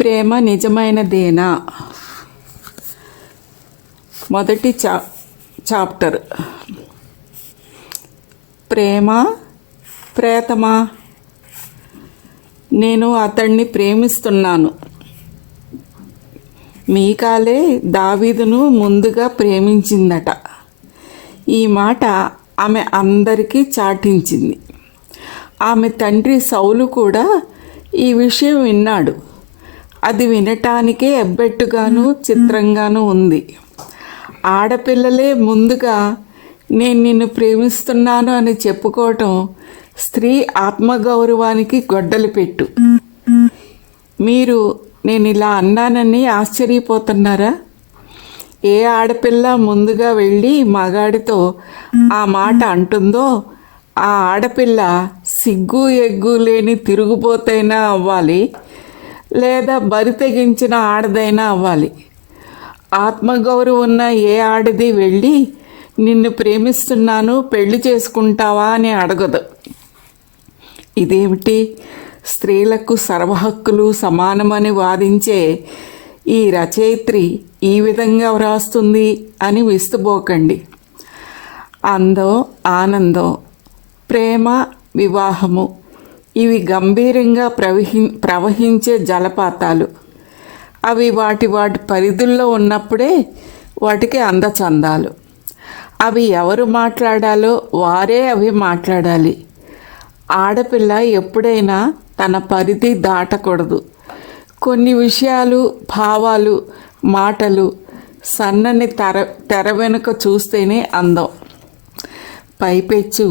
ప్రేమ నిజమైనదేనా? మొదటి చాప్టర్. ప్రేమ ప్రేతమా? నేను అతన్ని ప్రేమిస్తున్నాను. మీకాలే దావీదును ముందుగా ప్రేమించిందట. ఈ మాట ఆమె అందరికీ చాటించింది. ఆమె తండ్రి సౌలు కూడా ఈ విషయం విన్నాడు. అది వినటానికే ఎబ్బెట్టుగాను చిత్రంగాను ఉంది. ఆడపిల్లలే ముందుగా నేను నిన్ను ప్రేమిస్తున్నాను అని చెప్పుకోవటం స్త్రీ ఆత్మగౌరవానికి గొడ్డలి పెట్టు. మీరు నేను ఇలా అన్నానని ఆశ్చర్యపోతున్నారా? ఏ ఆడపిల్ల ముందుగా వెళ్ళి మగాడితో ఆ మాట అంటుందో ఆ ఆడపిల్ల సిగ్గు ఎగ్గు లేని తిరుగుబోతైనా అవ్వాలి, లేదా బరి తెగించిన ఆడదైనా అవ్వాలి. ఆత్మగౌరవం ఉన్న ఏ ఆడది వెళ్ళి నిన్ను ప్రేమిస్తున్నాను, పెళ్లి చేసుకుంటావా అని అడగదు. ఇదేమిటి, స్త్రీలకు సర్వహక్కులు సమానమని వాదించే ఈ రచయిత్రి ఈ విధంగా వ్రాస్తుంది అని విస్తుపోకండి. అందం, ఆనందం, ప్రేమ, వివాహము ఇవి గంభీరంగా ప్రవహించే జలపాతాలు. అవి వాటి పరిధుల్లో ఉన్నప్పుడే వాటికి అందచందాలు. అవి ఎవరు మాట్లాడాలో వారే అవి మాట్లాడాలి. ఆడపిల్ల ఎప్పుడైనా తన పరిధి దాటకూడదు. కొన్ని విషయాలు, భావాలు, మాటలు సన్నని తెర వెనుక చూస్తేనే అందం. పైపెచ్చు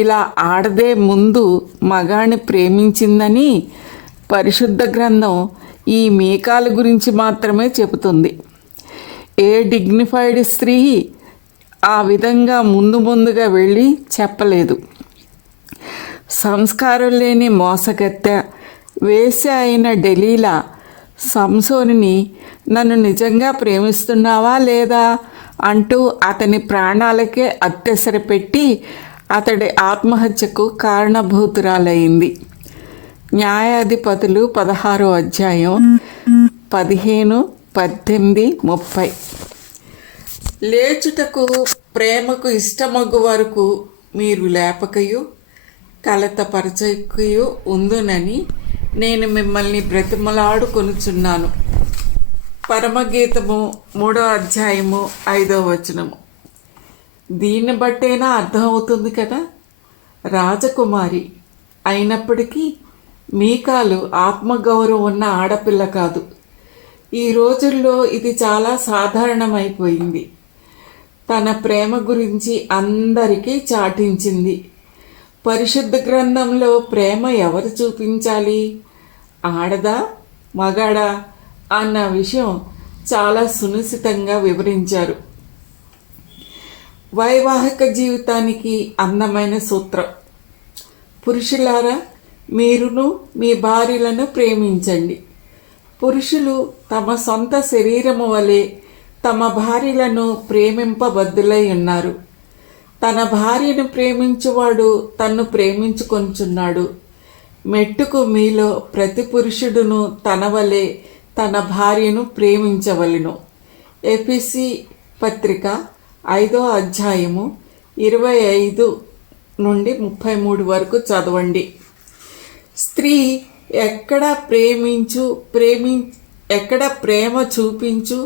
ఇలా ఆడదే ముందు మగాణ్ణి ప్రేమించిందని పరిశుద్ధ గ్రంథం ఈ మీకాల గురించి మాత్రమే చెబుతుంది. ఏ డిగ్నిఫైడ్ స్త్రీ ఆ విధంగా ముందుగా వెళ్ళి చెప్పలేదు. సంస్కారం లేని మోసగత్తె, వేశ్య అయిన డెలీలా సంసోనుని నన్ను నిజంగా ప్రేమిస్తున్నావా లేదా అంటూ అతని ప్రాణాలకే అత్యసర పెట్టి అతడి ఆత్మహత్యకు కారణభూతురాలయ్యింది. న్యాయాధిపతులు 16వ అధ్యాయం 15, 18, 30. లేచుటకు ప్రేమకు ఇష్టమగు వరకు మీరు లేపకయు కలతపరచకయు ఉందునని నేను మిమ్మల్ని బ్రతిమలాడుకొనుచున్నాను. పరమగీతము 3వ అధ్యాయము 5వ వచనము. దీన్ని బట్టేనా అర్థమవుతుంది కదా. రాజకుమారి అయినప్పటికీ మీకాలు ఆత్మగౌరవం ఉన్న ఆడపిల్ల కాదు. ఈ రోజుల్లో ఇది చాలా సాధారణమైపోయింది. తన ప్రేమ గురించి అందరికీ చాటించింది. పరిశుద్ధ గ్రంథంలో ప్రేమ ఎవరు చూపించాలి, ఆడదా మగాడా అన్న విషయం చాలా సునిశ్చితంగా వివరించారు. వైవాహిక జీవితానికి అందమైన సూత్రం. పురుషులారా, మీరును మీ భార్యలను ప్రేమించండి. పురుషులు తమ సొంత శరీరము వలె తమ భార్యలను ప్రేమింపబద్దులై ఉన్నారు. తన భార్యను ప్రేమించువాడు తన్ను ప్రేమించుకొనుచున్నాడు. మెట్టుకు మీలో ప్రతి పురుషుడును తన వలె తన భార్యను ప్రేమించవలెను. ఎఫెసీ పత్రిక 5వ అధ్యాయము 25 నుండి 33 వరకు చదవండి. స్త్రీ ఎక్కడ ప్రేమ చూపించు,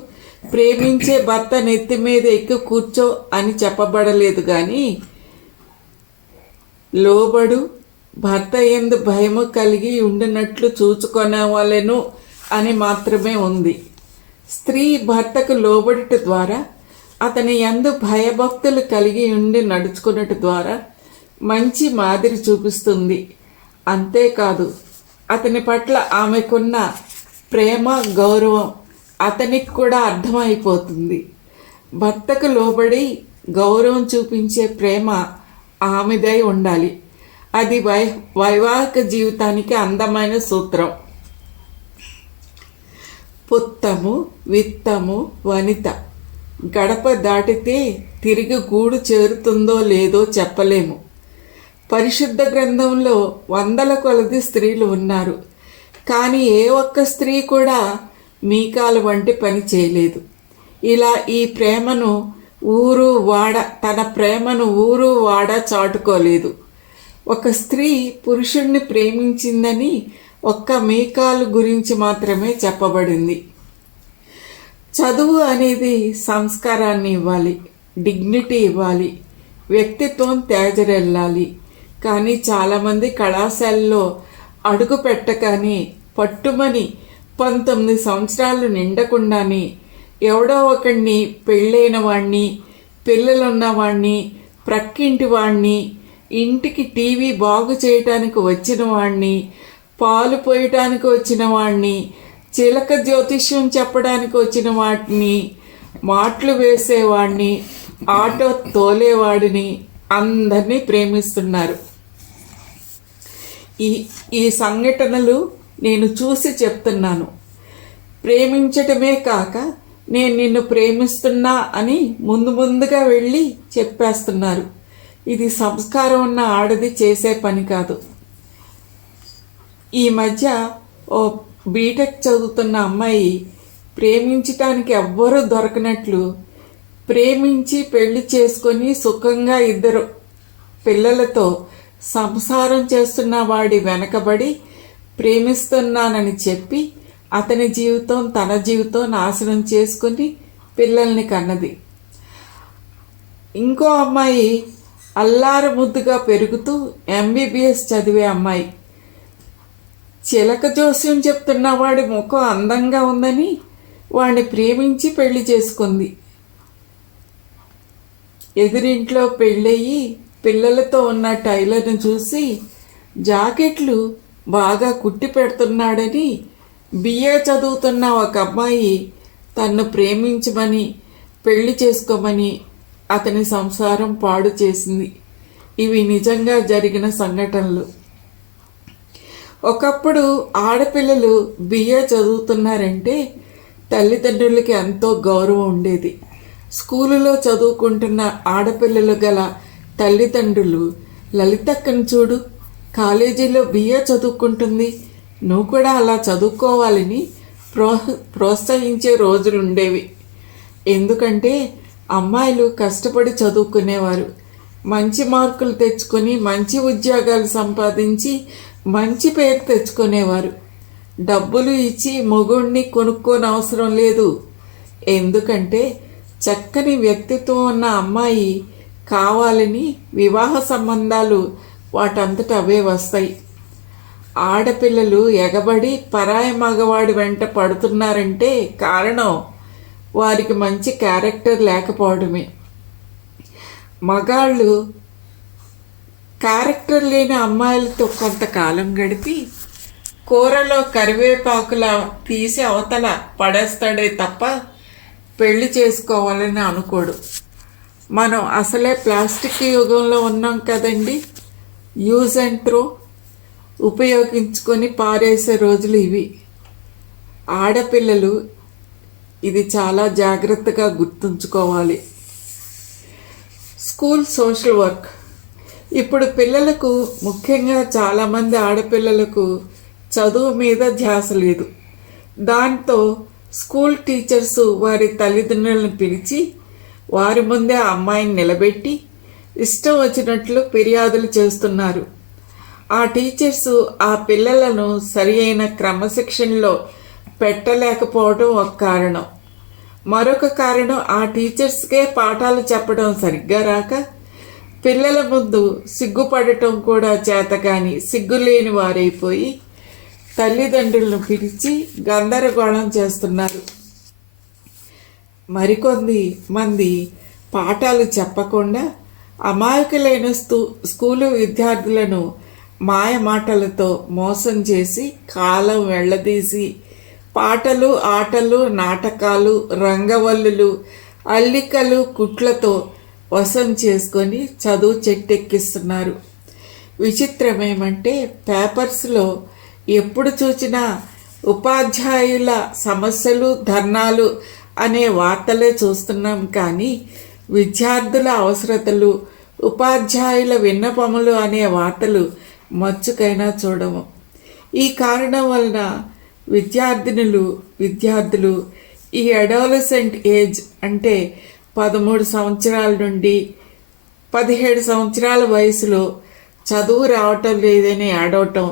ప్రేమించే భర్త నెత్తి మీద ఎక్కి కూర్చో అని చెప్పబడలేదు. కానీ లోబడు, భర్త యందు భయము కలిగి ఉండినట్లు చూచుకొనవలెను అని మాత్రమే ఉంది. స్త్రీ భర్తకు లోబడుట ద్వారా, అతని యందు భయభక్తులు కలిగి ఉండి నడుచుకున్నట్టు ద్వారా మంచి మాదిరి చూపిస్తుంది. అంతేకాదు, అతని పట్ల ఆమెకున్న ప్రేమ, గౌరవం అతనికి కూడా అర్థమైపోతుంది. భర్తకు లోబడి గౌరవం చూపించే ప్రేమ ఆమెదై ఉండాలి. అది వైవాహిక జీవితానికి అందమైన సూత్రం. పుత్తము, విత్తము, వనిత గడప దాటితే తిరిగి గూడు చేరుతుందో లేదో చెప్పలేము. పరిశుద్ధ గ్రంథంలో 100 కొలది స్త్రీలు ఉన్నారు. కానీ ఏ ఒక్క స్త్రీ కూడా మీకాలు వంటి పని చేయలేదు. ఇలా ఈ ప్రేమను తన ప్రేమను ఊరు వాడ చాటుకోలేదు. ఒక స్త్రీ పురుషుణ్ణి ప్రేమించిందని ఒక్క మీకాలు గురించి మాత్రమే చెప్పబడింది. చదువు అనేది సంస్కారాన్ని ఇవ్వాలి, డిగ్నిటీ ఇవ్వాలి, వ్యక్తిత్వం తేజరెల్లాలి. కానీ చాలామంది కళాశాలలో అడుగు పెట్టగానే పట్టుమని 19 సంవత్సరాలు నిండకుండానే ఎవడో ఒకడిని, పెళ్ళైన వాణ్ణి, పిల్లలున్నవాణ్ణి, ప్రక్కింటి వాణ్ణి, ఇంటికి టీవీ బాగు చేయటానికి వచ్చిన వాణ్ణి, పాలు పోయటానికి వచ్చిన వాణ్ణి, చిలక జ్యోతిష్యం చెప్పడానికి వచ్చిన వాటిని, మాటలు వేసేవాడిని, ఆటో తోలేవాడిని అందరినీ ప్రేమిస్తున్నారు. ఈ సంఘటనలు నేను చూసి చెప్తున్నాను. ప్రేమించటమే కాక నేను నిన్ను ప్రేమిస్తున్నా అని ముందుగా వెళ్ళి చెప్పేస్తున్నారు. ఇది సంస్కారం ఉన్న ఆడది చేసే పని కాదు. ఈ మధ్య ఓ బీటెక్ చదువుతున్న అమ్మాయి ప్రేమించటానికి ఎవ్వరూ దొరకనట్లు ప్రేమించి పెళ్లి చేసుకొని సుఖంగా 2 పిల్లలతో సంసారం చేస్తున్న వాడి వెనకబడి ప్రేమిస్తున్నానని చెప్పి అతని జీవితం తన జీవితం నాశనం చేసుకుని పిల్లల్ని కన్నది. ఇంకో అమ్మాయి అల్లారు ముద్దుగా పెరుగుతూ ఎంబీబీఎస్ చదివే అమ్మాయి. చిలక జోస్యం చెప్తున్న వాడి ముఖం అందంగా ఉందని వాడిని ప్రేమించి పెళ్లి చేసుకుంది. ఎదురింట్లో పెళ్ళయి పిల్లలతో ఉన్న టైలర్ను చూసి జాకెట్లు బాగా కుట్టి పెడుతున్నాడని బిఏ చదువుతున్న ఒక అమ్మాయి తన్ను ప్రేమించమని పెళ్లి చేసుకోమని అతని సంసారం పాడు చేసింది. ఇవి నిజంగా జరిగిన సంఘటనలు. ఒకప్పుడు ఆడపిల్లలు బిఏ చదువుతున్నారంటే తల్లిదండ్రులకి ఎంతో గౌరవం ఉండేది. స్కూలులో చదువుకుంటున్న ఆడపిల్లలు గల తల్లిదండ్రులు, లలితక్కను చూడు, కాలేజీలో బిఏ చదువుకుంటుంది, నువ్వు కూడా అలా చదువుకోవాలని ప్రోత్సహించే రోజులు ఉండేవి. ఎందుకంటే అమ్మాయిలు కష్టపడి చదువుకునేవారు, మంచి మార్కులు తెచ్చుకొని మంచి ఉద్యోగాలు సంపాదించి మంచి పేరు తెచ్చుకునేవారు. డబ్బులు ఇచ్చి మొగుణ్ణి కొనుక్కోని అవసరం లేదు. ఎందుకంటే చక్కని వ్యక్తిత్వం ఉన్న అమ్మాయి కావాలని వివాహ సంబంధాలు వాటంతట అవే వస్తాయి. ఆడపిల్లలు ఎగబడి పరాయి మగవాడి వెంట పడుతున్నారంటే కారణం వారికి మంచి క్యారెక్టర్ లేకపోవడమే. మగాళ్ళు క్యారెక్టర్ లేని అమ్మాయిలతో కొంతకాలం గడిపి కూరలో కరివేపాకులా తీసి అవతల పడేస్తాడే తప్ప పెళ్లి చేసుకోవాలని అనుకోడు. మనం అసలే ప్లాస్టిక్ యుగంలో ఉన్నాం కదండి. యూజ్ అండ్ త్రో, ఉపయోగించుకొని పారేసే రోజులు ఇవి. ఆడపిల్లలు ఇది చాలా జాగ్రత్తగా గుర్తుంచుకోవాలి. School social work. ఇప్పుడు పిల్లలకు, ముఖ్యంగా చాలామంది ఆడపిల్లలకు చదువు మీద ధ్యాస లేదు. దాంతో స్కూల్ టీచర్సు వారి తల్లిదండ్రులను పిలిచి వారి ముందే ఆ అమ్మాయిని నిలబెట్టి ఇష్టం వచ్చినట్లు ఫిర్యాదులు చేస్తున్నారు. ఆ టీచర్సు ఆ పిల్లలను సరి అయిన క్రమశిక్షణలో పెట్టలేకపోవడం ఒక కారణం. మరొక కారణం ఆ టీచర్స్కే పాఠాలు చెప్పడం సరిగ్గా రాక పిల్లల ముందు సిగ్గుపడటం కూడా చేతగాని సిగ్గులేని వారైపోయి తల్లిదండ్రులను పిలిచి గందరగోళం చేస్తున్నారు. మరికొంది మంది పాఠాలు చెప్పకుండా అమాయకులైన స్కూలు విద్యార్థులను మాయ మాటలతో మోసం చేసి కాలం వెళ్ళదీసి పాటలు, ఆటలు, నాటకాలు, రంగవల్లులు, అల్లికలు, కుట్లతో వశం చేసుకొని చదువు చెట్టెక్కిస్తున్నారు. విచిత్రమేమంటే పేపర్స్లో ఎప్పుడు చూసినా ఉపాధ్యాయుల సమస్యలు, ధర్నాలు అనే వార్తలే చూస్తున్నాం. కానీ విద్యార్థుల అవసరతలు, ఉపాధ్యాయుల విన్నపములు అనే వార్తలు మచ్చుకైనా చూడము. ఈ కారణం వలన విద్యార్థులు ఈ అడాలసెంట్ ఏజ్ అంటే 13 సంవత్సరాల నుండి 17 సంవత్సరాల వయసులో చదువు రావటం లేదని ఆడవటం,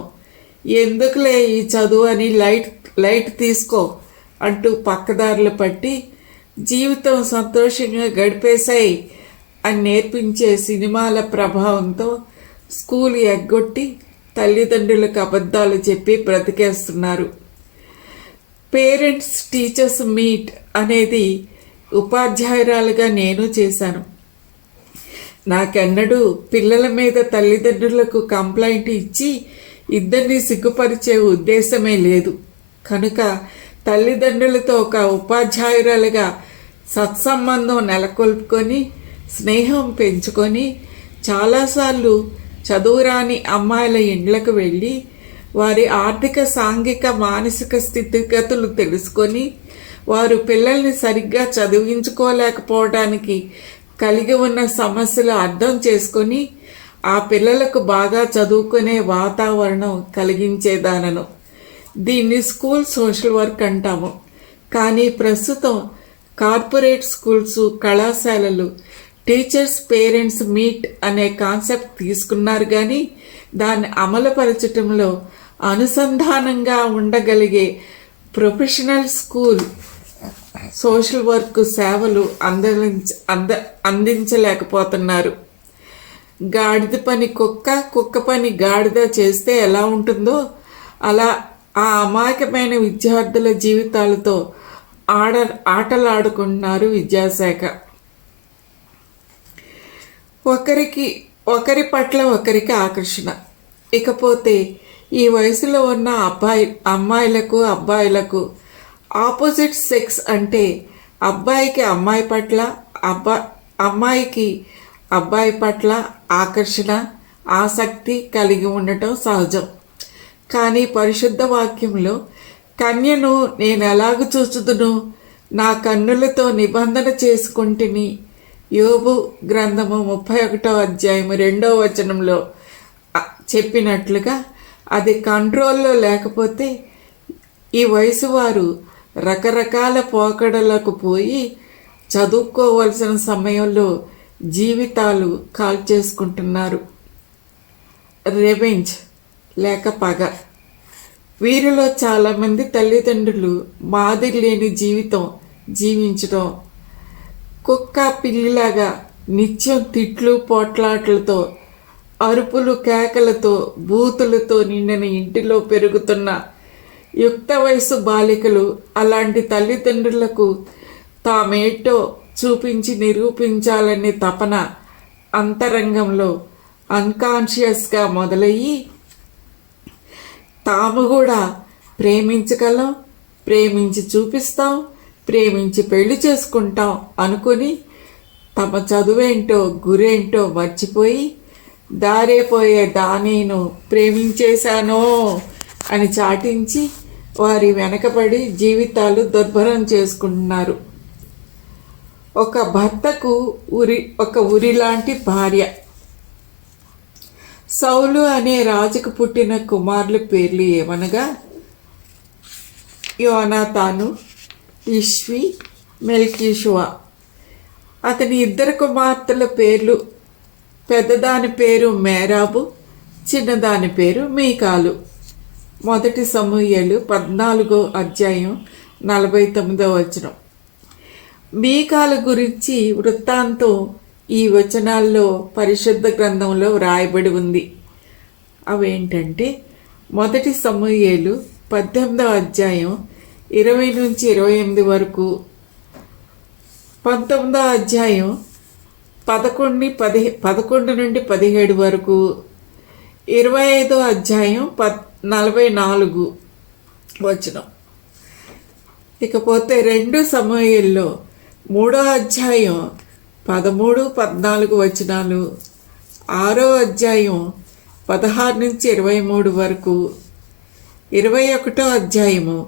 ఎందుకులే ఈ చదువు అని లైట్ తీసుకో అంటూ పక్కదారులు పట్టి జీవితం సంతోషంగా గడిపేశాయి అని నేర్పించే సినిమాల ప్రభావంతో స్కూల్ ఎగ్గొట్టి తల్లిదండ్రులకు అబద్ధాలు చెప్పి బ్రతికేస్తున్నారు. పేరెంట్స్ టీచర్స్ మీట్ అనేది ఉపాధ్యాయురాలుగా నేను చేశాను. నాకెన్నడూ పిల్లల మీద తల్లిదండ్రులకు కంప్లైంట్ ఇచ్చి ఇద్దరిని సిగ్గుపరిచే ఉద్దేశమే లేదు. కనుక తల్లిదండ్రులతో ఒక ఉపాధ్యాయురాలుగా సత్సంబంధం నెలకొల్పుకొని స్నేహం పెంచుకొని చాలాసార్లు చదువురాని అమ్మాయిల ఇండ్లకు వెళ్ళి వారి ఆర్థిక, సాంఘిక, మానసిక స్థితిగతులు తెలుసుకొని వారు పిల్లల్ని సరిగ్గా చదివించుకోలేకపోవడానికి కలిగి ఉన్న సమస్యలు అర్థం చేసుకొని ఆ పిల్లలకు బాగా చదువుకునే వాతావరణం కలిగించేదానను. దీన్ని స్కూల్ సోషల్ వర్క్ అంటాము. కానీ ప్రస్తుతం కార్పొరేట్ స్కూల్స్, కళాశాలలు టీచర్స్ పేరెంట్స్ మీట్ అనే కాన్సెప్ట్ తీసుకున్నారు, కానీ దాన్ని అమలుపరచటంలో అనుసంధానంగా ఉండగలిగే ప్రొఫెషనల్ స్కూల్ సోషల్ వర్క్ సేవలు అందించలేకపోతున్నారు. గాడిద పని కుక్క, కుక్క పని గాడిద చేస్తే ఎలా ఉంటుందో అలా ఆ అమాయకమైన విద్యార్థుల జీవితాలతో ఆటలాడుకుంటున్నారు విద్యాశాఖ. ఒకరి పట్ల ఒకరికి ఆకర్షణ. ఇకపోతే ఈ వయసులో ఉన్న అమ్మాయిలకు అబ్బాయిలకు ఆపోజిట్ సెక్స్ అంటే అబ్బాయికి అమ్మాయి పట్ల, అమ్మాయికి అబ్బాయి పట్ల ఆకర్షణ, ఆసక్తి కలిగి ఉండటం సహజం. కానీ పరిశుద్ధ వాక్యంలో కన్యను నేను ఎలాగ చూచుదును, నా కన్నులతో నిబంధన చేసుకుంటుని యోబు గ్రంథము 31వ అధ్యాయము 2వ వచనంలో చెప్పినట్లుగా అది కంట్రోల్లో లేకపోతే ఈ వయసు వారు రకరకాల పోకడలకు పోయి చదువుకోవాల్సిన సమయంలో జీవితాలు కాల్చేసుకుంటున్నారు. రెవెంజ్ లేక పగ. వీరిలో చాలామంది తల్లిదండ్రులు మాదిరి లేని జీవితం జీవించడం, కుక్క పిల్లిలాగా నిత్యం తిట్లు పోట్లాటలతో, అరుపులు కేకలతో, బూతులతో నిండిన ఇంటిలో పెరుగుతున్న యుక్త వయసు బాలికలు అలాంటి తల్లిదండ్రులకు తామేటో చూపించి నిరూపించాలనే తపన అంతరంగంలో అన్కాన్షియస్గా మొదలయ్యి తాము కూడా ప్రేమించగలం, ప్రేమించి చూపిస్తాం, ప్రేమించి పెళ్లి చేసుకుంటాం అనుకుని తమ చదువేంటో గురేంటో మర్చిపోయి దారేపోయే దానిను ప్రేమించేశానో అని చాటించి వారి వెనకబడి జీవితాలు దుర్భరం చేసుకుంటున్నారు. ఒక భర్తకు ఒక ఉరిలాంటి భార్య. సౌలు అనే రాజుకు పుట్టిన కుమారుల పేర్లు ఏమనగా యోనాతాను, ఇష్వి, మెల్కీషువా. అతని ఇద్దరు కుమార్తెల పేర్లు, పెద్దదాని పేరు మేరాబు, చిన్నదాని పేరు మీకాలు. 1 సమూయేలు 14వ అధ్యాయం 49వ వచనం. మీకాలు గురించి వృత్తాంతం ఈ వచనాల్లో పరిశుద్ధ గ్రంథంలో వ్రాయబడి ఉంది. అవేంటంటే 1 సమూయేలు 18వ అధ్యాయం 20 నుంచి 28 వరకు, 19వ అధ్యాయం 11 నుండి 17 వరకు, 25వ అధ్యాయం 44 వచనం. ఇకపోతే 2 సమూయేల్లో 3వ అధ్యాయం 13, 14 వచనాలు, 6వ అధ్యాయం 16 నుంచి 23 వరకు, 21వ అధ్యాయము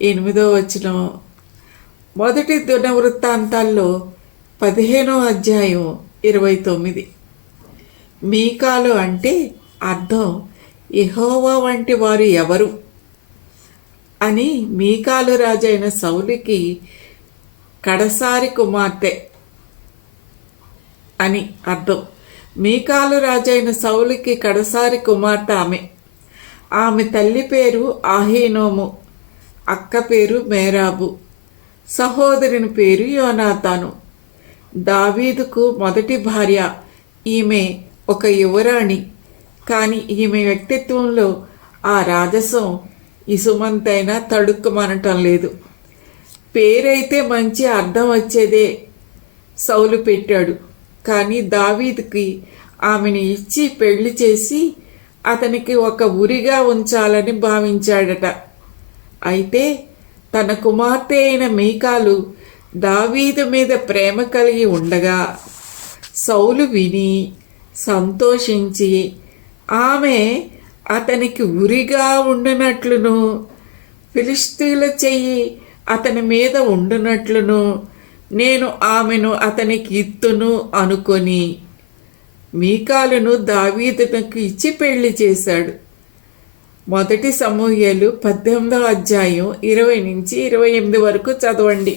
8వ వచనం, 1 దినవృత్తాంతాల్లో 15వ అధ్యాయం 29. మీకాలు అంటే అర్థం యెహోవా వంటి వారు ఎవరు అని మీకాలు రాజైన సౌలుకి కడసారి కుమార్తె అని అర్థం. మీకాలు రాజైన సౌలుకి కడసారి కుమార్తె ఆమె తల్లి పేరు ఆహీనోము, అక్క పేరు మేరాబు, సహోదరుని పేరు యోనాతాను. దావీదుకు మొదటి భార్య. ఈమె ఒక యువరాణి, కానీ ఈమె వ్యక్తిత్వంలో ఆ రాజసం ఇసుమంతైనా తడుక్కుమనటం లేదు. పేరైతే మంచి అర్థం వచ్చేదే సౌలు పెట్టాడు, కానీ దావీదుకి ఆమెను ఇచ్చి పెళ్లి చేసి అతనికి ఒక ఉరిగా ఉంచాలని భావించాడట. అయితే తన కుమార్తె అయిన మీకాలు దావీదు మీద ప్రేమ కలిగి ఉండగా సౌలు విని సంతోషించి ఆమె అతనికి ఉరిగా ఉండునట్లును ఫిలిష్తీయుల చెయ్యి అతని మీద ఉండునట్లును నేను ఆమెను అతనికి ఇత్తును అనుకొని మీకాలును దావీదునకు ఇచ్చి పెళ్లి చేశాడు. మొదటి సమూయేలు 18వ అధ్యాయం 20-28 వరకు చదవండి.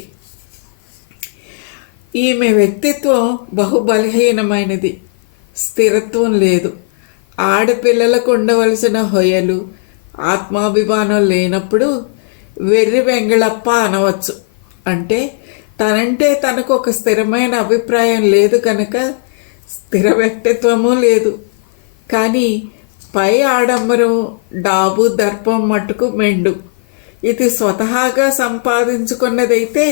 ఈమె వ్యక్తిత్వం బహుబలహీనమైనది, స్థిరత్వం లేదు. ఆడపిల్లలకు ఉండవలసిన హొయలు, ఆత్మాభిమానం లేనప్పుడు వెర్రి వెంగళప్ప అనవచ్చు. అంటే తనంటే తనకు ఒక స్థిరమైన అభిప్రాయం లేదు కనుక స్థిర వ్యక్తిత్వము లేదు. కానీ పై ఆడంబరం, డాబు, దర్పం మట్టుకు మెండు. ఇది స్వతహాగా సంపాదించుకున్నదైతే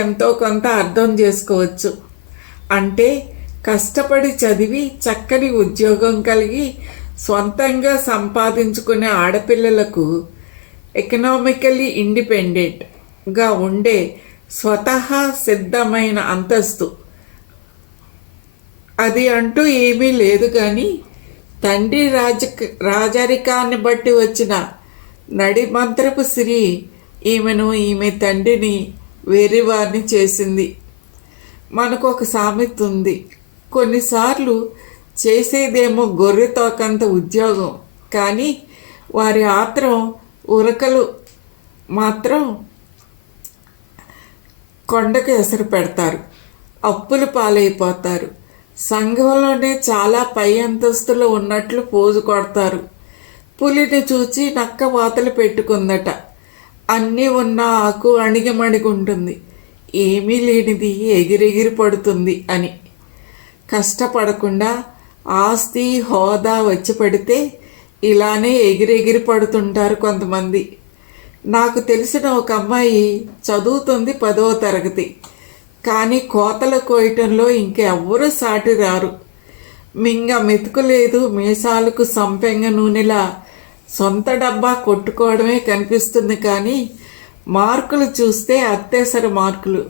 ఎంతో కొంత అర్థం చేసుకోవచ్చు. అంటే కష్టపడి చదివి చక్కని ఉద్యోగం కలిగి స్వంతంగా సంపాదించుకునే ఆడపిల్లలకు ఎకనామికల్లీ ఇండిపెండెంట్గా ఉండే స్వతహా సిద్ధమైన అంతస్తు అది అంటూ ఏమీ లేదు. కానీ తండ్రి రాజరికాన్ని బట్టి వచ్చిన నడిమంత్రపు సిరి ఈమె తండ్రిని వేరేవారిని చేసింది. మనకు ఒక సామెత ఉంది, కొన్నిసార్లు చేసేదేమో గొర్రె తోకంత ఉద్యోగం, కానీ వారి ఆత్రం ఉరకలు మాత్రం కొండకు ఎసరు పెడతారు, అప్పులు పాలైపోతారు. సంఘంలోనే చాలా పై అంతస్తులో ఉన్నట్లు పోజు కొడతారు. పులిని చూచి నక్క వాతలు పెట్టుకుందట. అన్నీ ఉన్న ఆకు అణిగిమణిగుంటుంది, ఏమీ లేనిది ఎగిరెగిరి పడుతుంది అని. కష్టపడకుండా ఆస్తి హోదా వచ్చి పడితే ఇలానే ఎగిరెగిరి పడుతుంటారు కొంతమంది. నాకు తెలిసిన ఒక అమ్మాయి చదువుతుంది 10వ తరగతి, కానీ కోతలు కోయటంలో ఇంకెవ్వరూ సాటి రారు. మింగ మెతుకులేదు, మీసాలకు సంపెంగ నూనెలా సొంత డబ్బా కొట్టుకోవడమే కనిపిస్తుంది. కానీ మార్కులు చూస్తే అత్యవసర మార్కులు.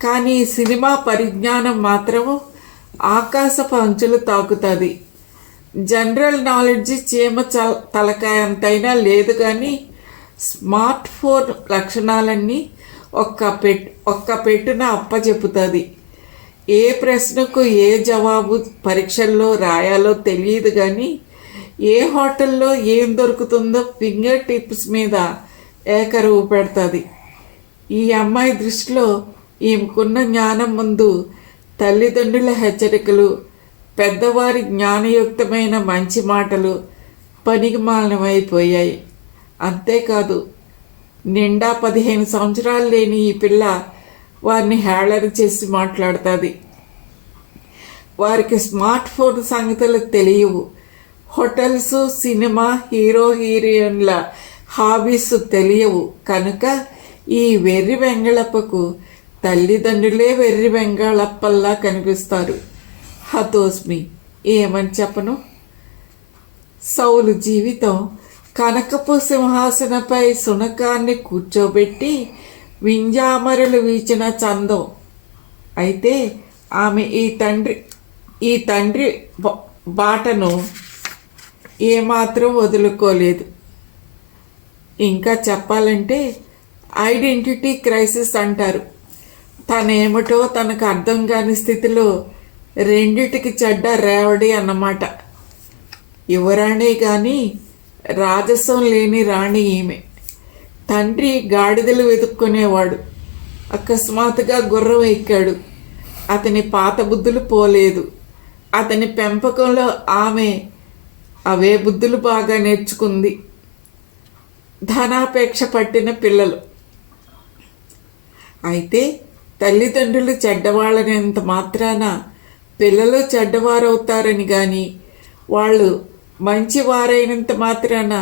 కానీ సినిమా పరిజ్ఞానం మాత్రము ఆకాశపు అంచులు తాకుతుంది. జనరల్ నాలెడ్జ్ చీమ తలకాయంతైనా లేదు. కానీ స్మార్ట్ ఫోన్ లక్షణాలన్నీ ఒక్క పెట్టున అప్పచెపుతుంది. ఏ ప్రశ్నకు ఏ జవాబు పరీక్షల్లో రాయాలో తెలియదు. కానీ ఏ హోటల్లో ఏం దొరుకుతుందో ఫింగర్ టిప్స్ మీద ఏకరువు పెడుతుంది. ఈ అమ్మాయి దృష్టిలో ఈమెకున్న జ్ఞానం ముందు తల్లిదండ్రుల హెచ్చరికలు, పెద్దవారి జ్ఞానయుక్తమైన మంచి మాటలు పనికిమాలినమైపోయాయి. అంతేకాదు, నిండా 15 సంవత్సరాలు లేని ఈ పిల్ల వారిని హేళన చేసి మాట్లాడుతుంది. వారికి స్మార్ట్ ఫోన్ సంగతులు తెలియవు. హోటల్స్, సినిమా, హీరోయిన్ల హాబీస్ తెలియవు. కనుక ఈ వెర్రి వెంగళప్పకు తల్లిదండ్రులే వెర్రి వెంగళప్పల్లా కనిపిస్తారు. హతోస్మి, ఏమని చెప్పను. సౌలు జీవితం కనకపు సింహాసనపై సునకాన్ని కూర్చోబెట్టి వింజామరలు వీచిన చందం. అయితే ఆమె ఈ తండ్రి బాటను ఏమాత్రం వదులుకోలేదు. ఇంకా చెప్పాలంటే ఐడెంటిటీ క్రైసిస్ అంటారు. తనేమిటో తనకు అర్థం కాని స్థితిలో రెండిటికి చెడ్డ రేవడి అన్నమాట. యువరాణే గాని రాజసం లేని రాణి ఈమె. తండ్రి గాడిదలు వెతుక్కునేవాడు. అకస్మాత్తుగా గుర్రం ఎక్కాడు. అతని పాత బుద్ధులు పోలేదు. అతని పెంపకంలో ఆమె అవే బుద్ధులు బాగా నేర్చుకుంది. ధనాపేక్ష పట్టిన పిల్లలు. అయితే తల్లిదండ్రులు చెడ్డవాళ్ళనేంత మాత్రాన పిల్లలు చెడ్డవారవుతారని కానీ, వాళ్ళు మంచివారైనంత మాత్రాన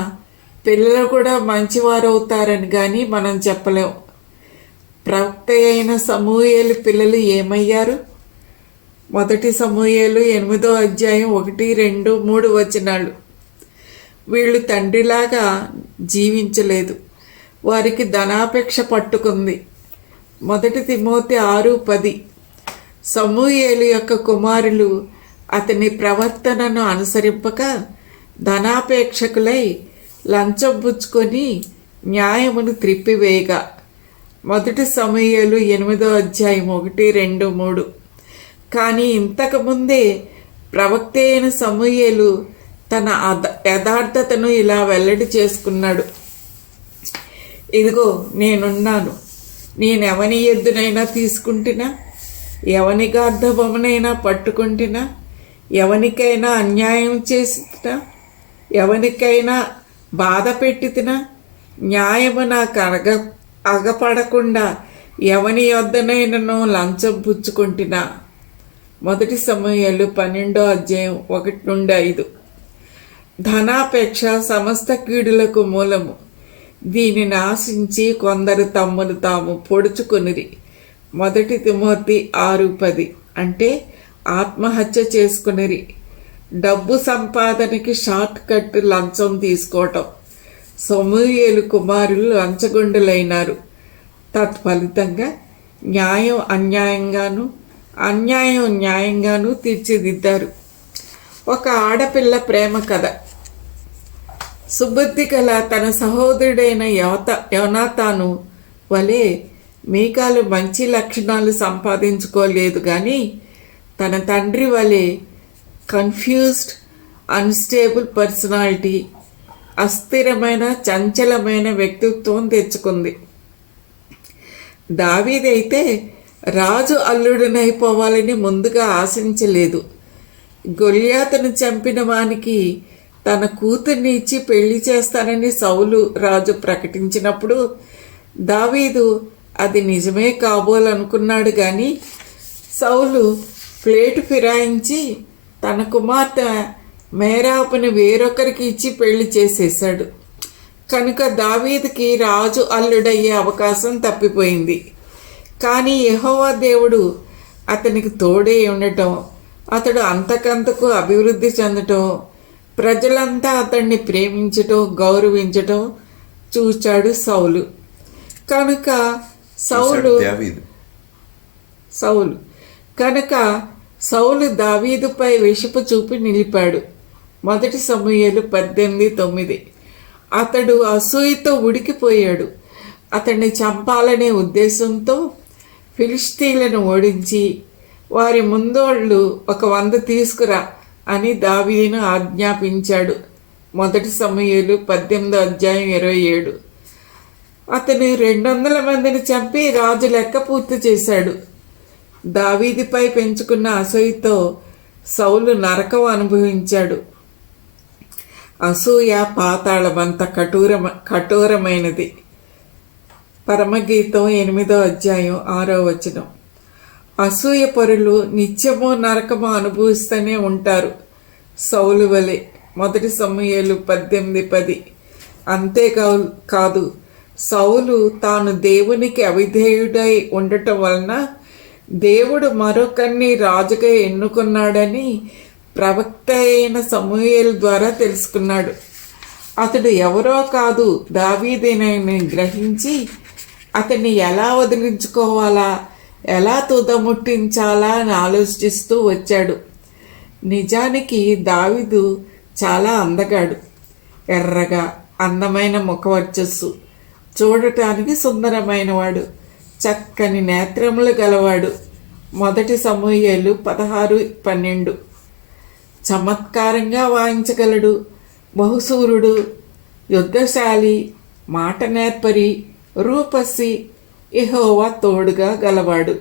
పిల్లలు కూడా మంచివారవుతారని కానీ మనం చెప్పలేం. ప్రవక్త అయిన సమూయేలు పిల్లలు ఏమయ్యారు? 1 సమూయేలు 8వ అధ్యాయం 1, 2, 3 వచనాలు. వీళ్ళు తండ్రిలాగా జీవించలేదు. వారికి ధనాపేక్ష పట్టుకుంది. 1 తిమోతి 6:10. సమూయేలు యొక్క కుమారులు అతని ప్రవర్తనను అనుసరింపక ధనాపేక్షకులై లంచం పుచ్చుకొని న్యాయమును త్రిప్పివేయగా. 1 సమూయేలు 8వ అధ్యాయం 1, 2, 3. కానీ ఇంతకుముందే ప్రవక్త అయిన సమూయేలు తన యథార్థతను ఇలా వెల్లడి చేసుకున్నాడు. ఇదిగో నేనున్నాను. నేనెవని ఎద్దునైనా తీసుకుంటున్నా, ఎవని గార్ధబొమ్మనైనా పట్టుకుంటున్నా, ఎవనికైనా అన్యాయం చేసినా, ఎవనికైనా బాధ పెట్టినా, న్యాయము నాకు అగపడకుండా ఎవని యొద్దనైనను లంచం పుచ్చుకుంటున్నా. 1 సమూయేలు 12వ అధ్యాయం 1-5. ధనాపేక్ష సమస్త కీడులకు మూలము. దీనిని ఆశించి కొందరు తమ్మును తాము పొడుచుకొనిరి. 1 తిమోతి 6:10. అంటే ఆత్మహత్య చేసుకునిరి. డబ్బు సంపాదనకి షార్ట్ కట్ లంచం తీసుకోవటం. సమూయేలు కుమారులు లంచగొండులైనారు. తత్ఫలితంగా న్యాయం అన్యాయంగాను, అన్యాయం న్యాయంగాను తీర్చిదిద్దారు. ఒక ఆడపిల్ల ప్రేమ కథ. సుబుద్ధి గల తన సహోదరుడైన యోనాతాను వలె మీకాలు మంచి లక్షణాలు సంపాదించుకోలేదు కానీ తన తండ్రి వలె కన్ఫ్యూజ్డ్, అన్స్టేబుల్ పర్సనాలిటీ, అస్థిరమైన చంచలమైన వ్యక్తిత్వం తెచ్చుకుంది. దావీదైతే రాజు అల్లుడినైపోవాలని ముందుగా ఆశించలేదు. గొల్యాతును చంపిన వానికి తన కూతుర్ని ఇచ్చి పెళ్లి చేస్తానని సౌలు రాజు ప్రకటించినప్పుడు దావీదు అది నిజమే కాబోలనుకున్నాడు. కానీ సౌలు ప్లేటు ఫిరాయించి తన కుమార్తె మేరాపుని వేరొకరికి ఇచ్చి పెళ్లి చేసేశాడు. కనుక దావీదుకి రాజు అల్లుడయ్యే అవకాశం తప్పిపోయింది. కానీ యెహోవా దేవుడు అతనికి తోడే ఉండటం, అతడు అంతకంతకు అభివృద్ధి చెందటం, ప్రజలంతా అతన్ని ప్రేమించటం, గౌరవించటం చూచాడు సౌలు. కనుక సౌలు దావీదుపై విషపు చూపి నిలిపాడు. 1 సమూయేలు 18:9. అతడు అసూయతో ఉడికిపోయాడు. అతన్ని చంపాలనే ఉద్దేశంతో ఫిలిష్తీయులను ఓడించి వారి ముందోళ్ళు 100 తీసుకురా అని దావీదును ఆజ్ఞాపించాడు. 1 సమూయేలు 18వ అధ్యాయం 27. అతను 200 మందిని చంపి రాజు లెక్క పూర్తి చేశాడు. దావీదుపై పెంచుకున్న అసూయతో సౌలు నరకం అనుభవించాడు. అసూయ పాతాళమంత కఠోరమైనది. పరమగీతం 8వ అధ్యాయం 6వ వచనం. అసూయ పరులు నిత్యమో నరకమో అనుభవిస్తూనే ఉంటారు సౌలు వలె. 1 సమూయేలు 18:10. అంతేకాదు, సౌలు తాను దేవునికి అవిధేయుడై ఉండటం వలన దేవుడు మరొకరిని రాజుగా ఎన్నుకున్నాడని ప్రవక్త అయిన సమూయేలు ద్వారా తెలుసుకున్నాడు. అతడు ఎవరో కాదు, దావీదేనని గ్రహించి అతన్ని ఎలా వదిలించుకోవాలా, ఎలా తుదముట్టించాలా అని ఆలోచిస్తూ వచ్చాడు. నిజానికి దావీదు చాలా అందగాడు. ఎర్రగా అందమైన ముఖవర్చస్సు, చూడటానికి సుందరమైనవాడు, చక్కని నేత్రములు గలవాడు. 1 సమూయేలు 16:12. చమత్కారంగా వాయించగలడు, బహుశూరుడు, యుద్ధశాలి, మాట నేర్పరి, రూపసి, యెహోవా తోడుగా గలవాడు.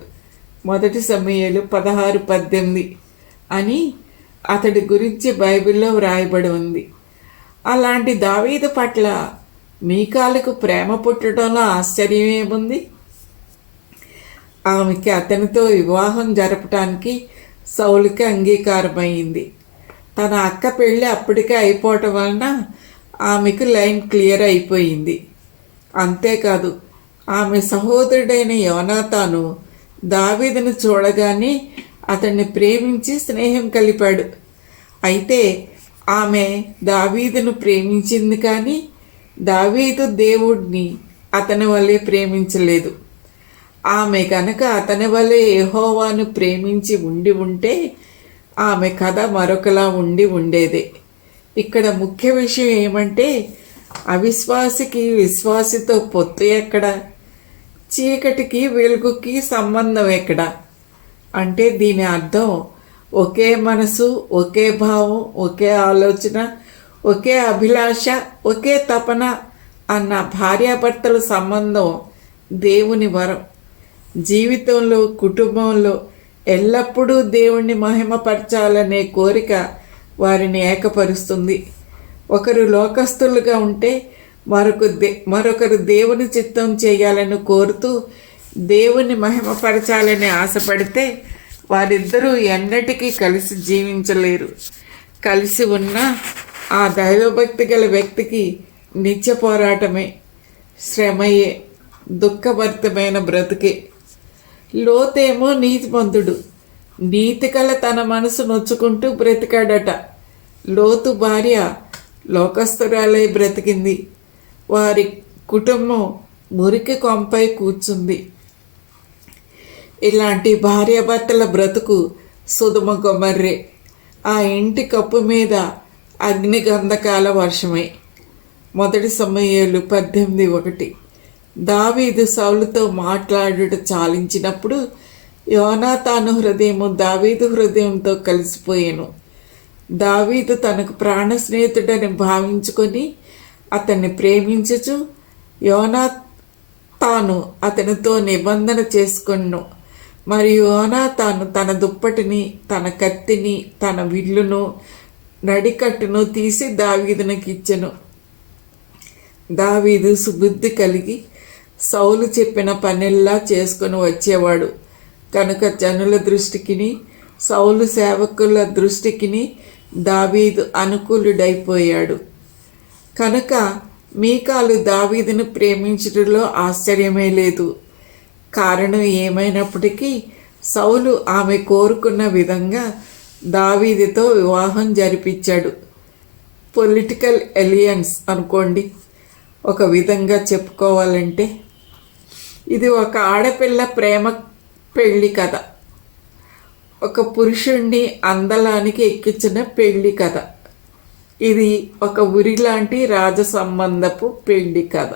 1 సమూయేలు 16:18 అని అతడి గురించి బైబిల్లో వ్రాయబడి ఉంది. అలాంటి దావీదు పట్ల మీకాలుకు ప్రేమ పుట్టడంలో ఆశ్చర్యం ఏముంది? ఆమెకి అతనితో వివాహం జరపటానికి సౌలుకి అంగీకారమైంది. తన అక్క పెళ్ళి అప్పటికే అయిపోవటం వలన ఆమెకు లైన్ క్లియర్ అయిపోయింది. అంతేకాదు, ఆమె సహోదరుడైన యోనాతాను దావీదును చూడగానే అతన్ని ప్రేమించి స్నేహం కలిపాడు. అయితే ఆమె దావీదును ప్రేమించింది, కానీ దావీదు దేవుడిని అతని వల్లే ప్రేమించలేదు. ఆమె కనుక అతని వల్లే యెహోవాను ప్రేమించి ఉంటే ఆమె కథ మరొకలా ఉండేదే. ఇక్కడ ముఖ్య విషయం ఏమంటే, అవిశ్వాసికి విశ్వాసితో పొత్తు ఎక్కడ? చీకటికి వెలుగుకి సంబంధం ఎక్కడ? అంటే దీని అర్థం ఒకే మనసు, ఒకే భావం, ఒకే ఆలోచన, ఒకే అభిలాష, ఒకే తపన అన్న భార్యాభర్తల సంబంధం దేవుని వరం. జీవితంలో, కుటుంబంలో ఎల్లప్పుడూ దేవుణ్ణి మహిమపరచాలనే కోరిక వారిని ఏకపరుస్తుంది. ఒకరు లోకస్తులుగా ఉంటే మరొకరు దేవుని చిత్తం చేయాలని కోరుతూ దేవుని మహిమపరచాలని ఆశపడితే వారిద్దరూ ఎన్నటికీ కలిసి జీవించలేరు. కలిసి ఉన్న ఆ దైవభక్తి గల వ్యక్తికి నిత్య పోరాటమే, శ్రమయే, దుఃఖభరితమైన బ్రతుకే. లోతేమో నీతిమంతుడు, నీతికల తన మనసు నొచ్చుకుంటూ బ్రతికాడట. లోతు భార్య లోకస్తురాలై బ్రతికింది. వారి కుటుంబం మురికి కొంపై కూర్చుంది. ఇలాంటి భార్యాభర్తల బ్రతుకు సుధుమ గొమర్రే. ఆ ఇంటి కప్పు మీద అగ్నిగంధకాల వర్షమే. 1 సమూయేలు 18:1. దావీదు సౌలుతో మాట్లాడుట చాలించినప్పుడు యోనాతాను హృదయము దావీదు హృదయంతో కలిసిపోయాను. దావీదు తనకు ప్రాణ స్నేహితుడని భావించుకొని అతన్ని ప్రేమించుచు యోనాతాను అతనితో నిబంధన చేసుకొను. మరియు యోనాతాను తన దుప్పటిని, తన కత్తిని, తన విల్లును, నడికట్టును తీసి దావీదునికి ఇచ్చెను. దావీదు సుబుద్ధి కలిగి సౌలు చెప్పిన పనిల్లా చేసుకొని వచ్చేవాడు కనుక జనుల దృష్టికిని సౌలు సేవకుల దృష్టికిని దావీదు అనుకూలుడైపోయాడు. కనుక మీకాలు దావీదును ప్రేమించడంలో ఆశ్చర్యమే లేదు. కారణం ఏమైనప్పటికీ సౌలు ఆమె కోరుకున్న విధంగా దావీదుతో వివాహం జరిపించాడు. పొలిటికల్ ఎలియన్స్ అనుకోండి. ఒక విధంగా చెప్పుకోవాలంటే ఇది ఒక ఆడపిల్ల ప్రేమ పెళ్లి కథ, ఒక పురుషుణ్ణి అందలానికి ఎక్కించిన పెళ్లి కథ. ఇది ఒక ఉరి లాంటి రాజ సంబంధపు పెళ్లి కథ.